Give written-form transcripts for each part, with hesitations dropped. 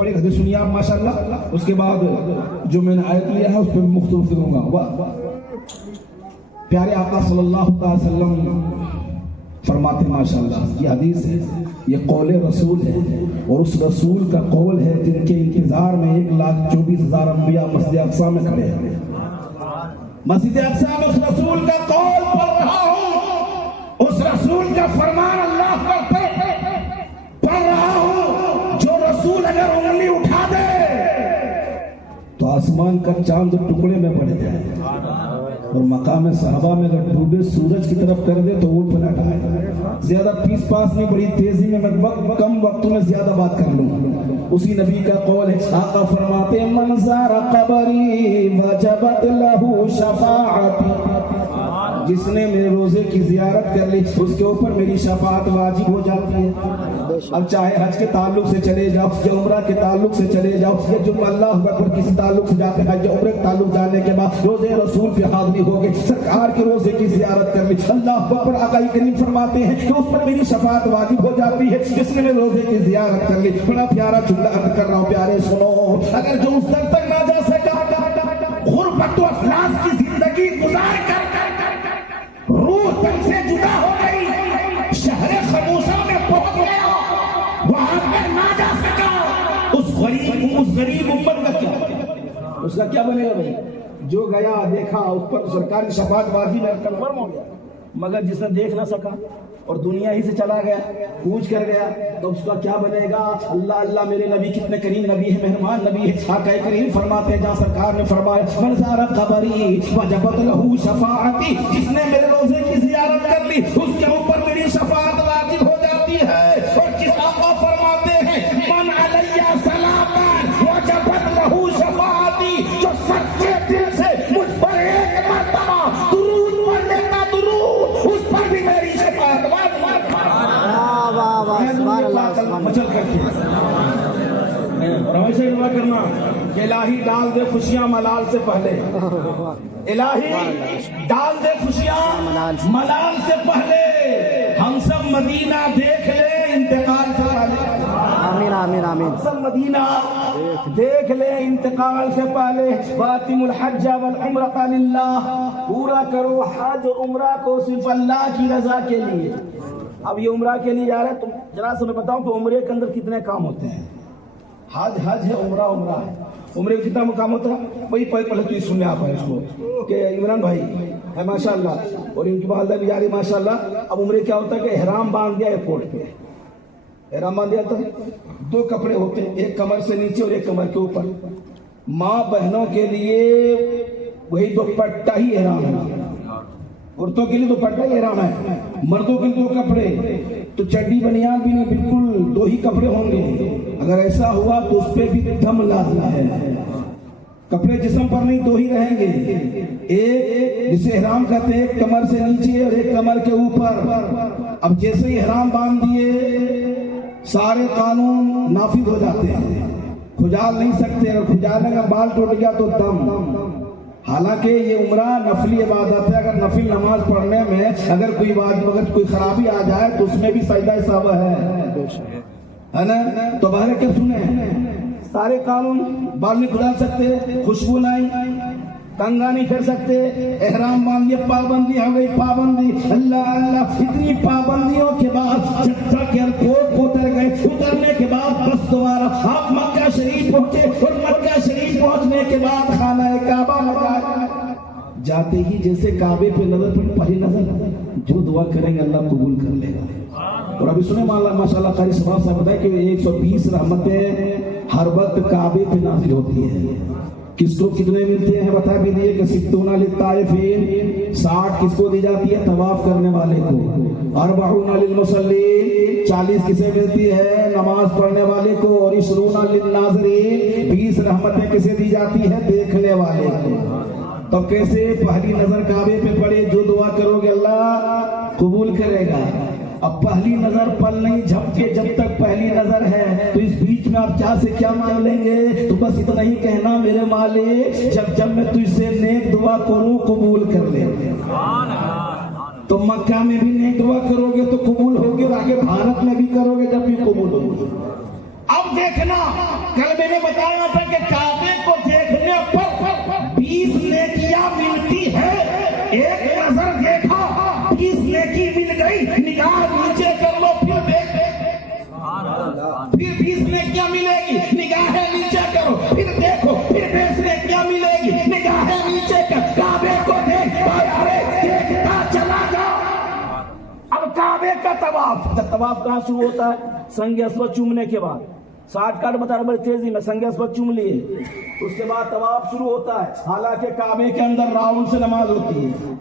पढ़े हदीस सुनिए आप माशाअल्लाह। उसके बाद जो मैंने आयत लिया है उस पर मुख्तलिफ करूंगा। प्यारे आका सल्लल्लाहु अलैहि वसल्लम फरमाते माशाअल्लाह, ये हदीस है, ये कौल रसूल है और उस रसूल का कौल है जिनके इंतजार में 1,24,000 अंबिया मस्जिद अक्सा में खड़े हैं। मस्जिद अक्सा में उस रसूल का कौल पढ़ रहा हूं, उस रसूल का फरमान अल्लाह पर पढ़ रहा हूं। जो रसूल अगर उंगली उठा दे तो आसमान का चांद टुकड़े में बढ़ जाए और मकाम सहाबा में अगर डूबे सूरज की तरफ कर दे तो वो पलट आए। ज्यादा पीस पास में बड़ी तेजी में मैं कम वक्त में ज्यादा बात कर लूं। उसी नबी का कौल है, आका फरमाते मन ज़ारा क़बरी वजबत लहू शफ़ाअती, जिसने मेरे रोजे की जियारत कर ली उसके ऊपर मेरी शफाअत वाजिब हो जाती है। अब चाहे हज के ताल्लुक से चले जाओ या उम्रा के ताल्लुक से चले जाओ या जुम्मा अल्लाह अकबर किसी ताल्लुक से जाते हैं या उम्रे के ताल्लुक जाने के बाद रोजे रसूल पे हाजिरी हो गई, सरकार के रोजे की जियारत कर ली, अल्लाह अकबर आका करीम फरमाते हैं कि उस पर मेरी शफाअत वाजिब हो जाती है जिसने मेरे रोजे की जियारत कर ली। बड़ा प्यारा जुमला अर्ज कर रहा हूं, प्यारे सुनो, अगर जो उस दर तक ना जा सका, गुर्बत व अफलास की जिंदगी गुजार कर रूह तन से जुदा हो गई, शहर खमूसा में पहुंच गया, वहां पर ना जा सका, उस गरीब उम्मत का क्या बनेगा? उसका क्या बनेगा भाई? जो गया देखा उस पर सरकार की शफाअत वाजिब में कन्फर्म हो गया, मगर जिसने देख ना सका और दुनिया ही से चला गया, पूछ कर गया, तो उसका क्या बनेगा? अल्लाह अल्लाह मेरे नबी कितने करीम नबी है, मेहरबान नबी है। आका करीम फरमाते हैं, जहाँ सरकार ने फरमाया मन ज़ारा क़बरी वजबत लहू शफ़ाअती, जिसने मेरे रोजे की जियारत कर ली उसके ऊपर मेरी शफाअत वाजिब हो जाती है। और जिस आका फरमाते हैं मन अलैया सलामन वजबत लहू शफ़ाअती, जो सच्चे दिल से मुझ पर एक मर्तबा दुरूद पढ़ने का दुरूद, उस पर भी मेरी शफाअत मचल करती है। और हमेशा दुआ करना कि इलाही डाल दे खुशियां मलाल से पहले, इलाही डाल दे खुशियां मलाल से पहले, हम सब मदीना देख ले इंतकाल से पहले। आमीन आमीन आमीन। सब मदीना देख ले इंतकाल से पहले। फातिमुल हज्ज वल उम्रता लिल्लाह, पूरा करो हज और उम्रा को सिर्फ अल्लाह की रजा के लिए। अब ये उम्रा के लिए जा रहे हैं, तुम जरा से मैं बताऊं तो उम्रे के अंदर कितने काम होते हैं। हज हज है, उम्रा उम्रा है। उम्रे में कितना काम होता है वही पहले तो ये सुनने आप है इसको कि इमरान भाई है माशाल्लाह और इनकी वालदा भी जा रही माशाल्लाह। अब उम्रे क्या होता है कि एहराम बांध दिया एयरपोर्ट पे, एहराम बांध दिया तो 2 कपड़े होते हैं, एक कमर से नीचे और एक कमर के ऊपर। माँ बहनों के लिए वही दुपट्टा ही एहराम है, औरतों के लिए दुपट्टा ही एहराम है, मर्दों के लिए 2 कपड़े, तो चड्डी बनियान भी नहीं, बिल्कुल 2 ही कपड़े होंगे। अगर ऐसा हुआ तो उस पर भी दम लाना है, कपड़े जिस्म पर नहीं 2 ही रहेंगे, एक जिसे एहराम कहते हैं, एक कमर से नीचे और एक कमर के ऊपर। अब जैसे ही एहराम बांध दिए सारे कानून नाफिज हो जाते हैं, खुजाल नहीं सकते, अगर खुजालने का बाल टूट गया तो दम। हालांकि ये उम्रा नफली इबादत है, अगर नफिल नमाज पढ़ने में अगर कोई खराबी आ जाए तो उसमें भी सजदा सवा है ना। तो बाहर क्या सुने, सारे कानून, बाल नहीं खुदा सकते, खुशबू नहीं, कंगा नहीं कर सकते, एहराम बांध लिया, पाबंदी हो गई, पाबंदी। अल्लाह अल्लाह, इतनी पाबंदियों के बाद जब तक एयरपोर्ट उतर गए, उतरने के बाद बस दोबारा आप मक्का शरीफ पहुंचे और मक्का शरीफ पहुंचने के बाद खाना काबा लगा, जाते ही जैसे काबे पे नजर पड़ी, पहली नजर जो दुआ करेंगे अल्लाह कबूल कर लेगा। और अभी सुने माशाल्लाह कारी सवाब साहब बताए कि 120 रहमतें हर वक्त काबे पे नाज़िल होती है। किसको कितने मिलते हैं बता भी दिए कि 60 किसको दी जाती है? तवाफ करने वाले को। 40 लिलमुसल्लीन 40 किसे मिलती है? नमाज पढ़ने वाले को। और 20 लिन्नाज़रीन 20 रहमतें किसे दी जाती है? देखने वाले को। तो कैसे पहली नजर काबे पे पड़े, जो दुआ करोगे अल्लाह कबूल करेगा। अब पहली नजर पल नहीं झपके, जब तक पहली नजर है तो इस बीच में आप क्या से क्या मांग लेंगे? तो बस इतना ही कहना मेरे मालिक, जब मैं तुझसे नेक दुआ करूं कबूल कर लेंगे। तो मक्का में भी नेक दुआ करोगे तो कबूल होगी और आगे भारत में भी करोगे जब भी कबूल होगी। अब देखना, कल मैंने बताया था कि काबे को देखने पर 20 नेकियां मिलती है। एक नजर देखा 20 नेकी मिल गई, निगाह नीचे कर लो फिर देख, फिर 20 नेकियां मिलेगी, निगाहें नीचे करो फिर देखो, फिर 20 नेकियां मिलेगी, निगाहें नीचे कर। काबे को देख, अरे देखता चला जा। अब काबे का तवाफ, तवाफ कहाँ शुरू होता है? संग अस्वद चूमने के बाद। शॉर्टकट बता रहा, बड़ी तेजी में संग अस्वद चूम लिए, उसके बाद तवाफ शुरू होता है। हालांकि काबे के अंदर राउंड से नमाज होती है,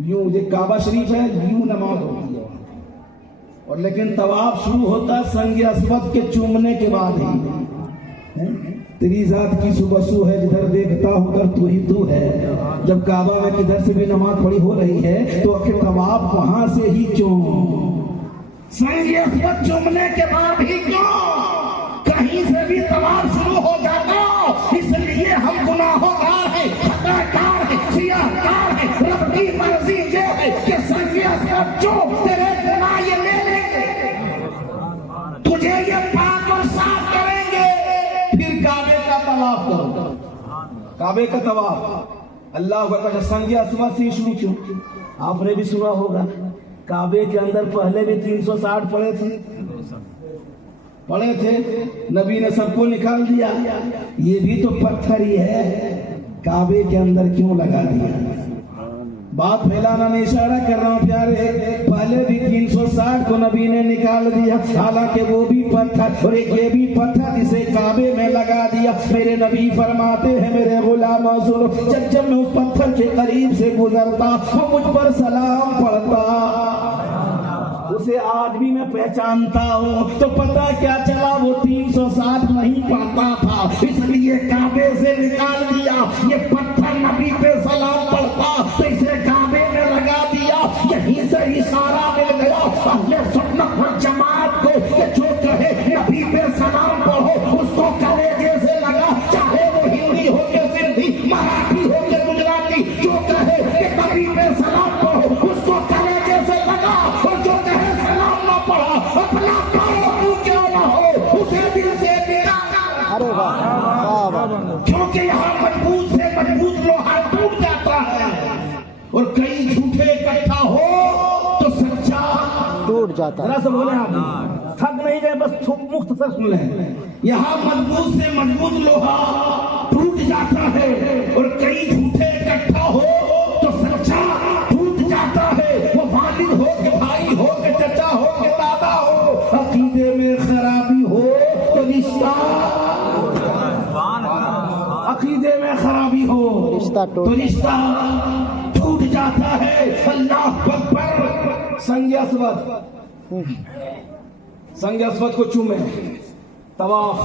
यूं ये काबा शरीफ है, यूं नमाज होती है, और लेकिन तवाफ शुरू होता है संग अस्वद के चूमने के बाद ही। तेरी जात की सुबसू है, जिधर देखता हूं उधर तू ही तू है। जब काबा में किधर से भी नमाज पढ़ी हो रही है तो आखिर तवाफ वहां से ही क्यों? संग अस्वद चूमने के बाद ही क्यों? कहीं से भी तवाफ शुरू हो जाता, इसलिए हम गुनाहगार हैं, खताकार हैं, सियाहकार हैं। रब की मर्जी ये है कि संग अस्वद जो तेरे गुनाह ये ले लेंगे, तुझे ये पाक और साफ करेंगे। फिर काबे का तवाफ करो, काबे का तवाफ। अल्लाह का संग अस्वद से शुरू क्यों? आपने भी सुना होगा, काबे के अंदर पहले भी 360 पड़े थे, नबी ने सबको निकाल दिया। ये भी तो पत्थर ही है, काबे के अंदर क्यों लगा दिया? बात फैलाना नहीं, इशारा कर रहा हूं प्यारे। पहले भी 360 को नबी ने निकाल दिया, हालांकि वो भी पत्थर, और एक ये भी पत्थर जिसे काबे में लगा दिया। मेरे नबी फरमाते हैं, मेरे गुलाम सुनो, जब मैं उस पत्थर के करीब से गुजरता वो मुझ पर सलाम पढ़ता, उसे आज भी मैं पहचानता हूँ। तो पता क्या चला, वो 360 नहीं पढ़ता था, इसलिए काबे से निकाल दिया। ये पत्थर नबी पे सलाम पढ़ता तो इसे काबे में लगा दिया। यहीं से इशारा मिल गया अहले सुन्नत वल जमात को कि जो कहे नबी पे सलाम पढ़ो उसको कलेजे से लगा, चाहे वो हिंदी हो के सिंधी, मराठी हो के गुजराती। जो कहे कि नबी पे सलाम पढ़ो उसको कलेजे से लगा, और जो कहे सलाम ना पढ़ा, अपना कारो क्यों ना हो, उसे दिल से अरे वाह, क्योंकि यहाँ मजबूत से मजबूत लोहा टूट जाता है, और कई झूठे इकट्ठा हो तो सच्चा टूट जाता है। जरा से बोले, आप थक नहीं गए, बस मुक्त से सुन लें। यहाँ मजबूत से मजबूत लोहा टूट जाता है, और कई झूठे इकट्ठा हो तो सच्चा टूट जाता है। वो वालिद हो के भाई हो के चचा हो के दादा हो, अकीदे में खराबी हो तो रिश्ता, अकीदे में खराबी हो तो रिश्ता टूट जाता है। अल्लाह अकबर। संग अस्वद को चूमे, तवाफ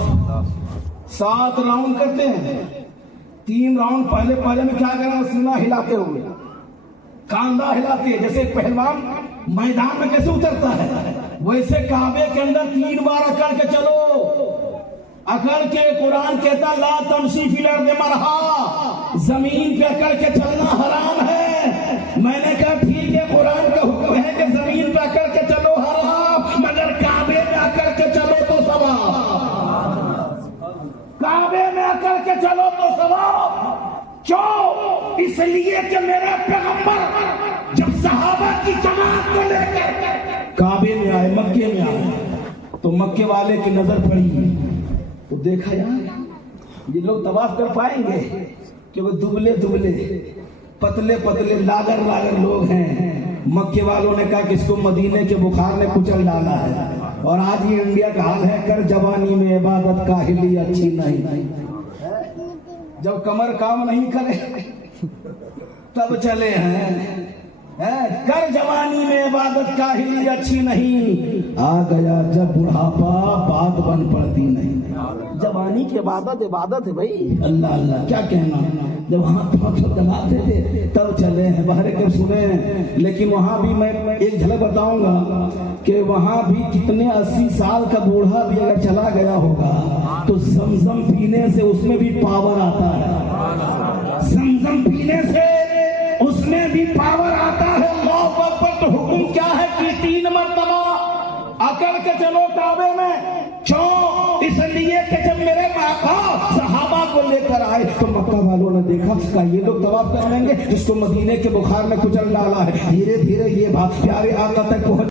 7 राउंड करते हैं। 3 राउंड पहले में क्या करना, सीना हिलाते हुए, कांधा हिलाते हैं, जैसे पहलवान मैदान में कैसे उतरता है, वैसे काबे के अंदर 3 बार अकड़ के चलो। अकड़ के कुरान कहता ला तमशी फिल अर्द मरहा, जमीन पे अकड़ के चलना हराम है। मैंने कहा ठीक है, कुरान का हुक्म है कि जमीन पे अकड़ के चलो हराम, मगर काबे में अकड़ के चलो तो सवाब, काबे में अकड़ के चलो तो सवाब। क्यों? इसलिए कि मेरे पैगंबर जब सहाबा की जमात को लेकर काबे में आए, मक्के में आए, तो मक्के वाले की नजर पड़ी तो देखा यार ये लोग तवाफ कर पाएंगे कि वो दुबले दुबले पतले पतले लागर लोग हैं। मक्के वालों ने कहा कि इसको मदीने के बुखार ने कुचल डाला है। और आज ये इंडिया का हाल है, कर जवानी में इबादत काहिली अच्छी नहीं। जब कमर काम नहीं करे तब चले हैं, कर जवानी में इबादत काहिली अच्छी नहीं। आ गया जब बुढ़ापा बात बन पड़ती नहीं। जवानी की इबादत है भाई, अल्लाह अल्लाह क्या कहना। जब हाथ दबाते थे तब चले हैं, बाहर कर सुने। लेकिन वहां भी मैं एक झलक बताऊंगा कि वहां भी कितने 80 साल का बूढ़ा भी अगर चला गया होगा तो जमजम पीने से उसमें भी पावर आता है। जमजम पीने से उसमें भी पावर आता है। अल्लाहू अकबर। तो हुक्म क्या है कि 3 मरतबा अकड़ के चलो काबे में। क्यों? कि जब मेरे आका सहाबा को लेकर आए तो मक्का वालों ने देखा कि ये लोग तवाफ कर लेंगे, जिसको मदीने के बुखार ने कुचल डाला है। धीरे धीरे ये बात प्यारे आका तक पहुंच